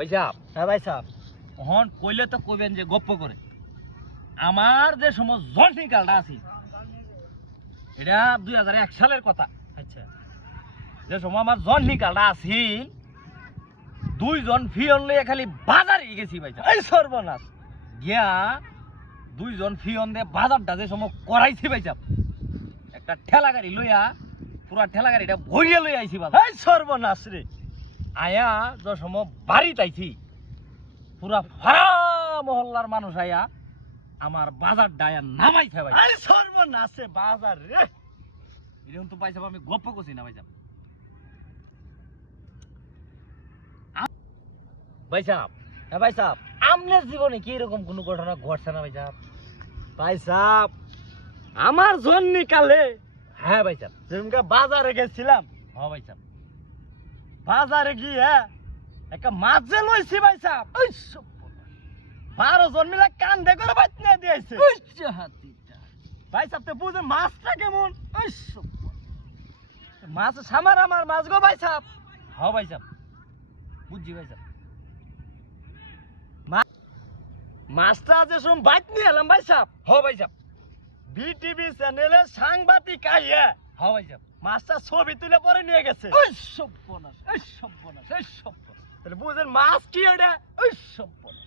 ভাই সাহেব, হ্যাঁ ভাই সাহেব, হন কইলে তো কইবেন যে গপ্প করে। আমার যে সময় জন্মী কালটা আছে এটা 2001 সালের কথা। আচ্ছা যে সময় আমার জন্মী কালটা আছে দুইজন ফিয়ন লইয়া খালি বাজারে গেছি ভাই সাহেব। এই সর্বনাশ, গিয়া দুইজন ফিয়ন দিয়ে বাজারটা যে সময় করাইছি ভাই সাহেব, একটা ঠেলা গাড়ি লইয়া পুরা ঠেলা গাড়িটা ভরিয়া লইয়া আইছি বাজার। এই সর্বনাশ রে, আয়া যে সময় বাড়ি তাইছি পুরা ফারা মহল্লার মানুষ আয়া আমার বাজার ডায়া নামাইছে ভাই। এই সর্বনাশ রে বাজার রে। এরকম তো পাইছাব আমি গপ্প করছি না ভাইসাব। ভাই সাহেব, হ্যাঁ ভাই সাহেব, আপনার জীবনে কি এরকম কোনো ঘটনা ঘটছে না ভাই সাহেব? ভাই সাহেব আমার জন্যই কালে হ্যাঁ ভাই সাহেব। যেমন বাজারে গেছিলাম, হ্যাঁ ভাই সাহেব। বাজারে গিয়ে একটা মাছ যে লইছি ভাই সাহেব, 12 জন মিলে কান্দে করে বাচ্চা দিয়েছে ভাই সাহেব। তো বুঝে মাছটা কেমন, মাছ সামার আমার মাছ গো ভাই সাহেব। হ্যাঁ ভাই সাহেব, বুঝছি ভাই সাহেব। মাছটা যে সময় বাইট নিয়ে এলাম ভাই সাহেব, হ্যাঁ ভাই সাহেব। বিটিভি চ্যানেলে সাংবাদিক আইয়া হ্যাঁ ভাই সাহেব। মাছটা ছবি তুলে পরে নিয়ে গেছে। সর্বনাশ, সর্বনাশ, সর্বনাশ। তাহলে বুঝেন মাছ কি ওটা, সর্বনাশ।